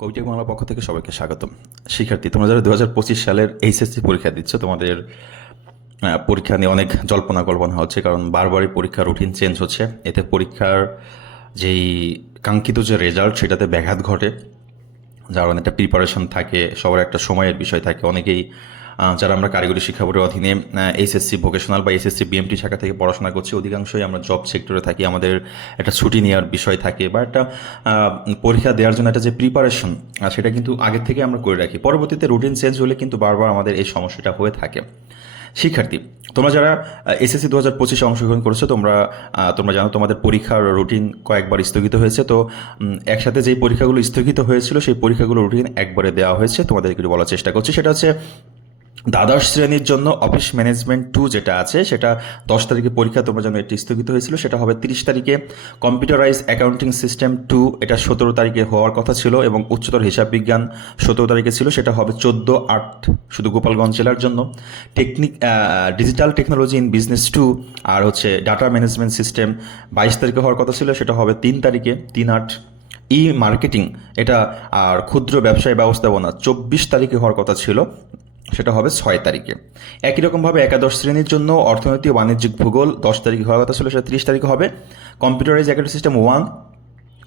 কবিটেক বাংলা পক্ষ থেকে সবাইকে স্বাগতম। শিক্ষার্থী, তোমরা যারা দু হাজার পঁচিশ সালের এইচএসসি পরীক্ষা দিচ্ছ, তোমাদের পরীক্ষা নিয়ে অনেক জল্পনা কল্পনা হচ্ছে, কারণ বারবারই পরীক্ষার রুটিন চেঞ্জ হচ্ছে। এতে পরীক্ষার যেই কাঙ্ক্ষিত যে রেজাল্ট সেটাতে ব্যাঘাত ঘটে। যার অনেকটা প্রিপারেশন থাকে, সবার একটা সময়ের বিষয় থাকে। অনেকেই যারা আমরা কারিগরি শিক্ষা বোর্ডের অধীনে এসএসসি ভোকেশনাল বা এসএসসি বিএমটি শাখা থেকে পড়াশোনা করছি, অধিকাংশই আমরা জব সেক্টরে থাকি। আমাদের একটা ছুটি নেওয়ার বিষয় থাকে, বা একটা পরীক্ষা দেওয়ার জন্য একটা যে প্রিপারেশন সেটা কিন্তু আগে থেকে আমরা করে রাখি। পরবর্তীতে রুটিন চেঞ্জ হলে কিন্তু বারবার আমাদের এই সমস্যাটা হয়ে থাকে। শিক্ষার্থী, তোমরা যারা এসএসসি দু হাজার পঁচিশে অংশগ্রহণ করেছ, তোমরা তোমরা জানো তোমাদের পরীক্ষার রুটিন কয়েকবার স্থগিত হয়েছে। তো একসাথে যেই পরীক্ষাগুলো স্থগিত হয়েছিল, সেই পরীক্ষাগুলো রুটিন একবারে দেওয়া হয়েছে। তোমাদের একটু বলার চেষ্টা করছি। সেটা হচ্ছে দ্বাদশ শ্রেণির জন্য অফিস ম্যানেজমেন্ট টু যেটা আছে, সেটা দশ তারিখে পরীক্ষা তোমার জন্য এটি স্থগিত হয়েছিল, সেটা হবে তিরিশ তারিখে। কম্পিউটারাইজ অ্যাকাউন্টিং সিস্টেম টু, এটা সতেরো তারিখে হওয়ার কথা ছিল এবং উচ্চতর হিসাব বিজ্ঞান সতেরো তারিখে ছিল, সেটা হবে চোদ্দ আট শুধু গোপালগঞ্জ জেলার জন্য। Technique digital technology in business two, আর হচ্ছে ডাটা ম্যানেজমেন্ট সিস্টেম বাইশ তারিখে হওয়ার কথা ছিল, সেটা হবে তিন তারিখে, তিন আট। ই মার্কেটিং এটা আর ক্ষুদ্র ব্যবসায় ব্যবস্থাপনা, চব্বিশ তারিখে হওয়ার কথা ছিল। সেটা হবে ছয় তারিখে। একই রকমভাবে একাদশ শ্রেণির জন্য অর্থনীতি ও বাণিজ্যিক ভূগোল দশ তারিখে হওয়ার কথা ছিল, সেটা তিরিশ তারিখে হবে। কম্পিউটারাইজ একাডেমি সিস্টেম ওয়ান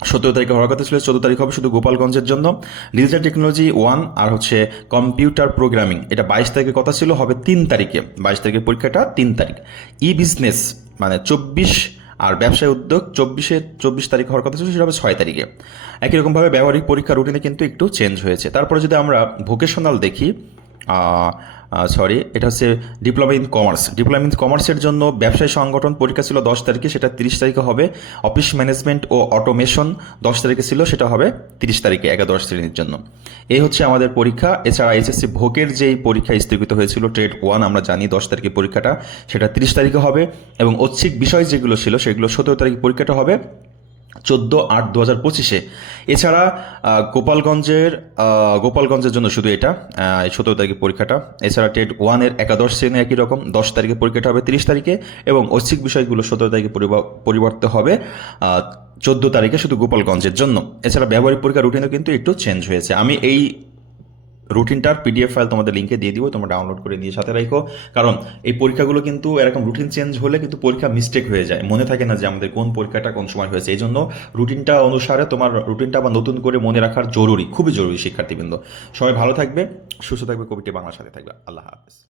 সতেরো তারিখে হওয়ার কথা ছিল, চোদ্দ তারিখ হবে শুধু গোপালগঞ্জের জন্য। ডিজিটাল টেকনোলজি ওয়ান আর হচ্ছে কম্পিউটার প্রোগ্রামিং, এটা বাইশ তারিখে কথা ছিল, হবে তিন তারিখে। বাইশ তারিখের পরীক্ষাটা তিন তারিখ। ই বিজনেস মানে চব্বিশ আর ব্যবসায় উদ্যোগ চব্বিশে, চব্বিশ তারিখ হওয়ার কথা ছিল, সেটা হবে ছয় তারিখে। একই রকমভাবে ব্যবহারিক পরীক্ষা রুটিনে কিন্তু একটু চেঞ্জ হয়েছে। তারপরে যদি আমরা ভোকেশনাল দেখি সরি এটা হচ্ছে diploma in commerce diploma in কমার্সের জন্য ব্যবসায় সংগঠন পরীক্ষা ছিল দশ তারিখে, সেটা তিরিশ তারিখে হবে। অফিস ম্যানেজমেন্ট ও অটোমেশন দশ তারিখে ছিল, সেটা হবে তিরিশ তারিখে, একাদশ শ্রেণির জন্য। এই হচ্ছে আমাদের পরীক্ষা। এছাড়া এইচএসসি ভোকের যেই পরীক্ষা স্থগিত হয়েছিল ট্রেড ওয়ান আমরা জানি দশ তারিখে পরীক্ষাটা, সেটা তিরিশ তারিখে হবে। এবং ঐচ্ছিক বিষয় যেগুলো ছিল, সেগুলো সতেরো তারিখে পরীক্ষাটা হবে। চোদ্দ আট দু হাজার পঁচিশে। এছাড়া গোপালগঞ্জের গোপালগঞ্জের জন্য শুধু এটা সতেরো তারিখে পরীক্ষাটা। এছাড়া টেট ওয়ানের একাদশ শ্রেণি একই রকম, দশ তারিখে পরীক্ষাটা হবে তিরিশ তারিখে এবং ঐচ্ছিক বিষয়গুলো সতেরো তারিখে পরিবা- পরিবর্তে হবে চোদ্দ তারিখে শুধু গোপালগঞ্জের জন্য। এছাড়া ব্যবহারিক পরীক্ষার রুটিনও কিন্তু একটু চেঞ্জ হয়েছে। আমি এই রুটিনটার পিডিএফ ফাইল তোমাদের লিঙ্কে দিয়ে দিব, তোমরা ডাউনলোড করে নিয়ে সাথে রাখো কারণ এই পরীক্ষাগুলো কিন্তু এরকম রুটিন চেঞ্জ হলে কিন্তু পরীক্ষা মিস্টেক হয়ে যায়। মনে থাকে না যে আমাদের কোন পরীক্ষাটা কোন সময় হয়েছে। এই জন্য রুটিনটা অনুসারে তোমার রুটিনটা আবার নতুন করে মনে রাখার জরুরি, খুবই জরুরি শিক্ষার্থীবৃন্দ। সবাই ভালো থাকবে, সুস্থ থাকবে, কবিটি বাংলার সাথে থাকবে। আল্লাহ হাফেজ।